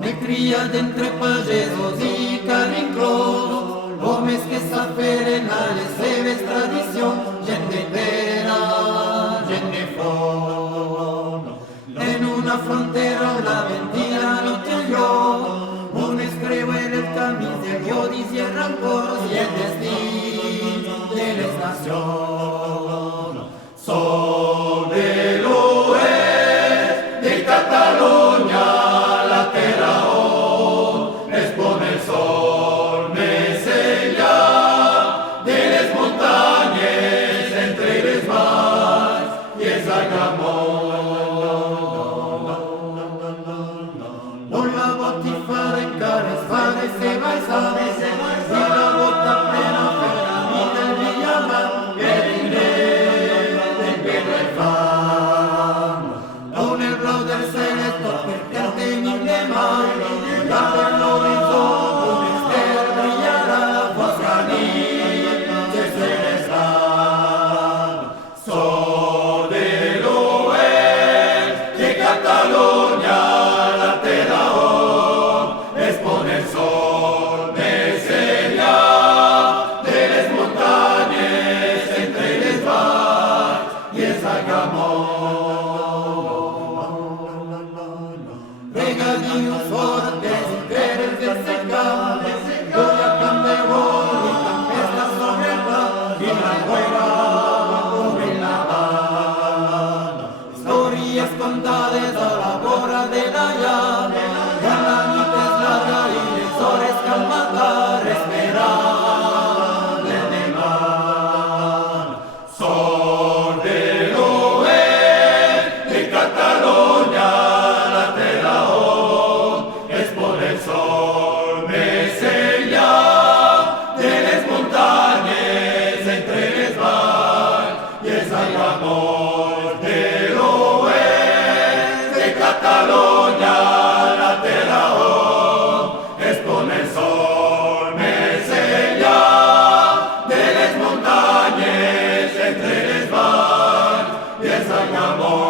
Ne criat d'entre pagesos i carrinclons, homes que s'aferen a les seves tradicions, gent de pera, gent de font. En una frontera on la mentida no té lloc, on es creuen els camins de odis i els rancors i el destí de les nacions. Sol de l'oest de Catalunya, la terra on es pon el sol més enllà de les muntanyes, entre les valls i els aiguamolls. On la botifada encara es fa de seves aves i la bota plena per la nit del Villamar que vindré de pedra i fang. On el blau del cel és tot perquè el tenim de mar, cap en l'horitzó un estel brillarà la fosca nit que se desvan. Sol de l'oest de Catalunya, la terra on es pon el sol més enllà de les muntanyes, entre les valls i els aiguamolls. Regadíos fortes i veres del secà, una camp de vol i tempesta sobre el pla, i la boira obre la banda. Històries contades a la vora de la llama, quan la nit és llarga i les hores cal matar esperant el demà. Sol de l'oest de Catalunya, la terra on es pon el sol més enllà de les muntanyes, entre les valls i els aiguamolls. De l'oest de Catalunya, la terra on es pon el sol més enllà de les muntanyes, entre les valls i els aiguamolls.